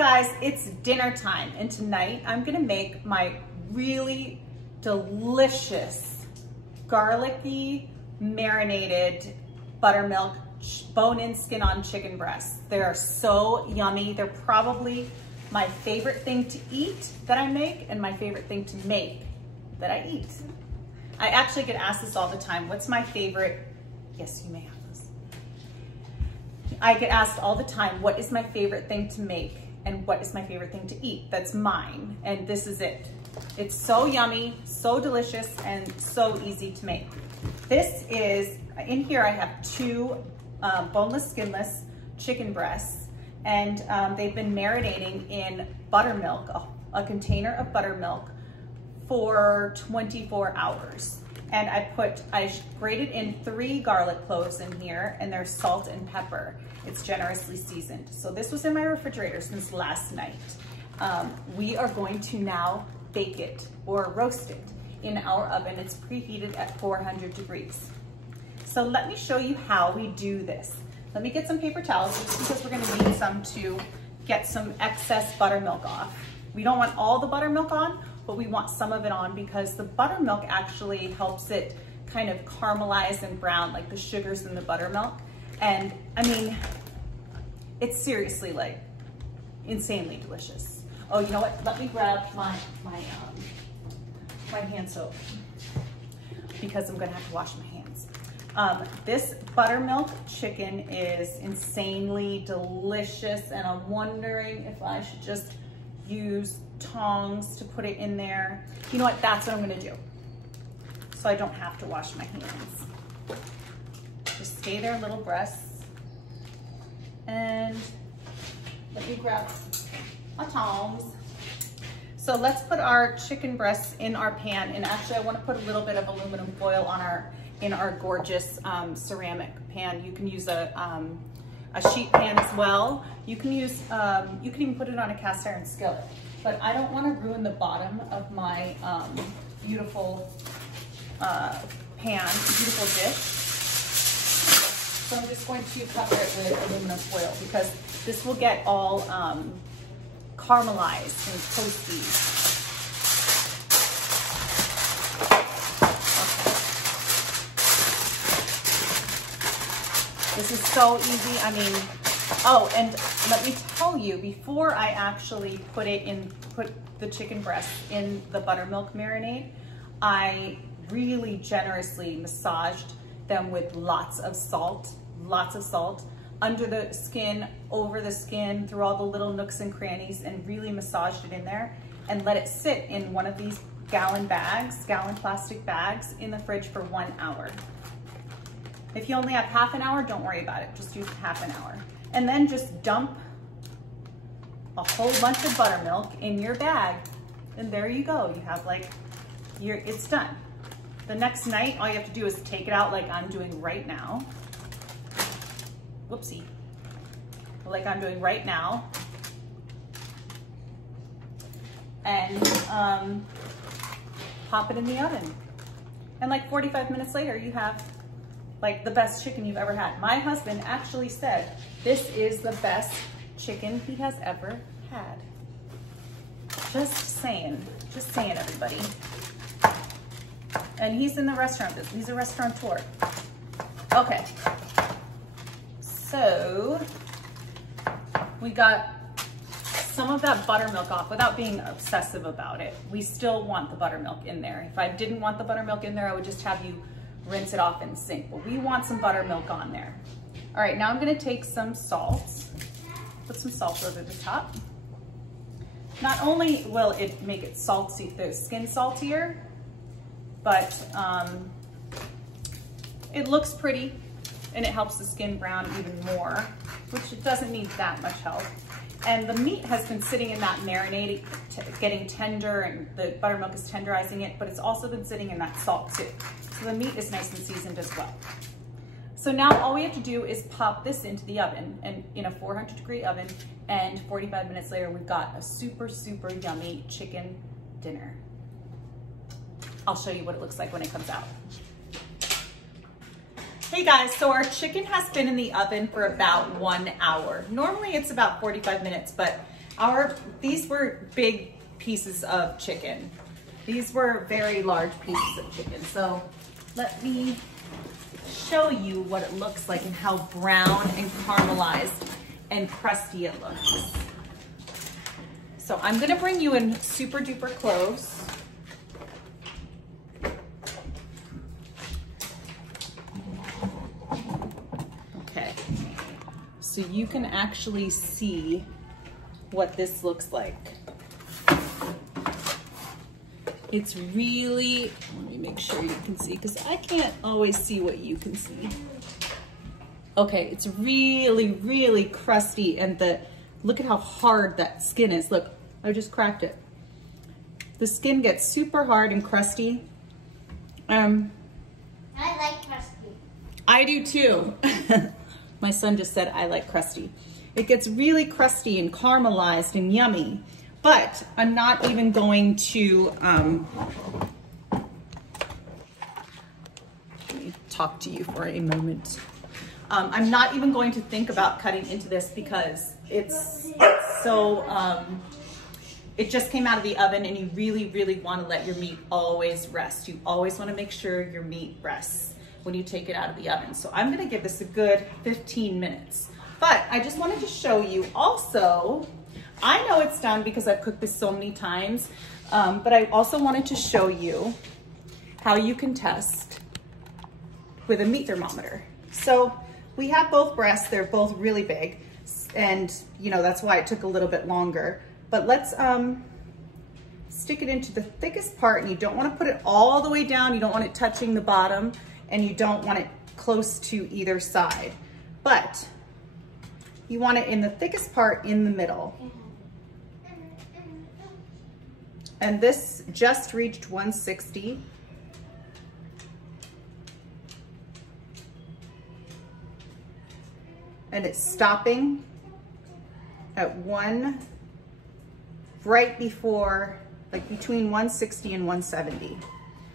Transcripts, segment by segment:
guys, it's dinner time, and tonight I'm gonna make my really delicious garlicky marinated buttermilk bone-in skin-on chicken breasts. They are so yummy. They're probably my favorite thing to eat that I make and my favorite thing to make that I eat. I actually get asked this all the time. What's my favorite? Yes, you may have this. I get asked all the time, what is my favorite thing to make and what is my favorite thing to eat? That's mine, and this is it. It's so yummy, so delicious, and so easy to make. This is, in here I have two boneless, skinless chicken breasts, and they've been marinating in buttermilk, a container of buttermilk for 24 hours. And I grated in 3 garlic cloves in here, and there's salt and pepper. It's generously seasoned. So this was in my refrigerator since last night. We are going to now bake it or roast it in our oven. It's preheated at 400 degrees. So let me show you how we do this. Let me get some paper towels just because we're gonna need some to get some excess buttermilk off. We don't want all the buttermilk on, but we want some of it on because the buttermilk actually helps it kind of caramelize and brown, like the sugars in the buttermilk. And I mean, it's seriously like insanely delicious. Oh, you know what? Let me grab my hand soap because I'm gonna have to wash my hands. This buttermilk chicken is insanely delicious, and I'm wondering if I should just use tongs to put it in there. You know what? That's what I'm gonna do, so I don't have to wash my hands. Just stay there, little breasts. And let me grab my tongs. So let's put our chicken breasts in our pan, and actually I want to put a little bit of aluminum foil on in our gorgeous ceramic pan. You can use a sheet pan as well. You can use you can even put it on a cast iron skillet, but I don't want to ruin the bottom of my beautiful beautiful dish. So I'm just going to cover it with aluminum foil because this will get all caramelized and toasty. Okay. This is so easy. I mean, oh, and let me tell you, before I actually put the chicken breast in the buttermilk marinade, I really generously massaged them with lots of salt under the skin, over the skin, through all the little nooks and crannies, and really massaged it in there and let it sit in one of these gallon plastic bags in the fridge for 1 hour. If you only have half an hour, don't worry about it. Just use half an hour. And then just dump a whole bunch of buttermilk in your bag. And there you go. You have it's done. The next night, all you have to do is take it out like I'm doing right now. Whoopsie. Like I'm doing right now. And pop it in the oven. And like 45 minutes later, you have like the best chicken you've ever had. My husband actually said, this is the best chicken he has ever had. Just saying, everybody. And he's in the restaurant business. He's a restaurateur. Okay. So we got some of that buttermilk off without being obsessive about it. We still want the buttermilk in there. If I didn't want the buttermilk in there, I would just have you rinse it off in the sink. But we want some buttermilk on there. All right, now I'm gonna take some salt, put some salt over the top. Not only will it make it salty, the skin saltier, but it looks pretty and it helps the skin brown even more, which it doesn't need that much help. And the meat has been sitting in that marinade, getting tender, and the buttermilk is tenderizing it, but it's also been sitting in that salt too. So the meat is nice and seasoned as well. So now all we have to do is pop this into the oven, and in a 400-degree oven, and 45 minutes later, we've got a super, super yummy chicken dinner. I'll show you what it looks like when it comes out. Hey guys, so our chicken has been in the oven for about 1 hour. Normally it's about 45 minutes, but These were big pieces of chicken. These were very large pieces of chicken. So let me show you what it looks like and how brown and caramelized and crusty it looks. So I'm gonna bring you in super duper close. Okay, so you can actually see what this looks like. It's really, let me make sure you can see, because I can't always see what you can see. Okay, it's really, really crusty, and look at how hard that skin is. Look, I just cracked it. The skin gets super hard and crusty. I like crusty. I do too. My son just said I like crusty. It gets really crusty and caramelized and yummy, but I'm not even going to, let me talk to you for a moment. I'm not even going to think about cutting into this because it's so, it just came out of the oven, and you really, really want to let your meat always rest. You always want to make sure your meat rests when you take it out of the oven. So I'm going to give this a good 15 minutes. But I just wanted to show you also, I know it's done because I've cooked this so many times, but I also wanted to show you how you can test with a meat thermometer. So we have both breasts, they're both really big, and you know, that's why it took a little bit longer. But let's stick it into the thickest part, and you don't want to put it all the way down, you don't want it touching the bottom, and you don't want it close to either side. But you want it in the thickest part in the middle. And this just reached 160. And it's stopping at right before, like between 160 and 170.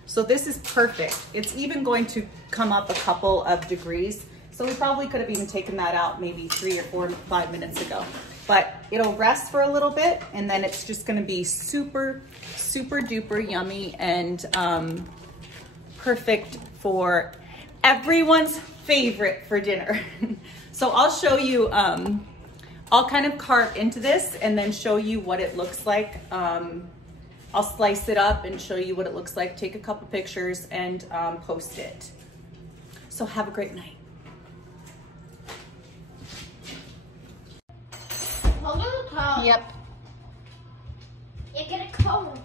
So this is perfect. It's even going to come up a couple of degrees. So we probably could have even taken that out maybe 3 or 4 or 5 minutes ago. But it'll rest for a little bit, and then it's just gonna be super, super duper yummy and perfect for everyone's favorite for dinner. So I'll show you, I'll kind of carve into this and then show you what it looks like. I'll slice it up and show you what it looks like, take a couple pictures, and post it. So have a great night. Hold on the top. Yep. You're gonna cold.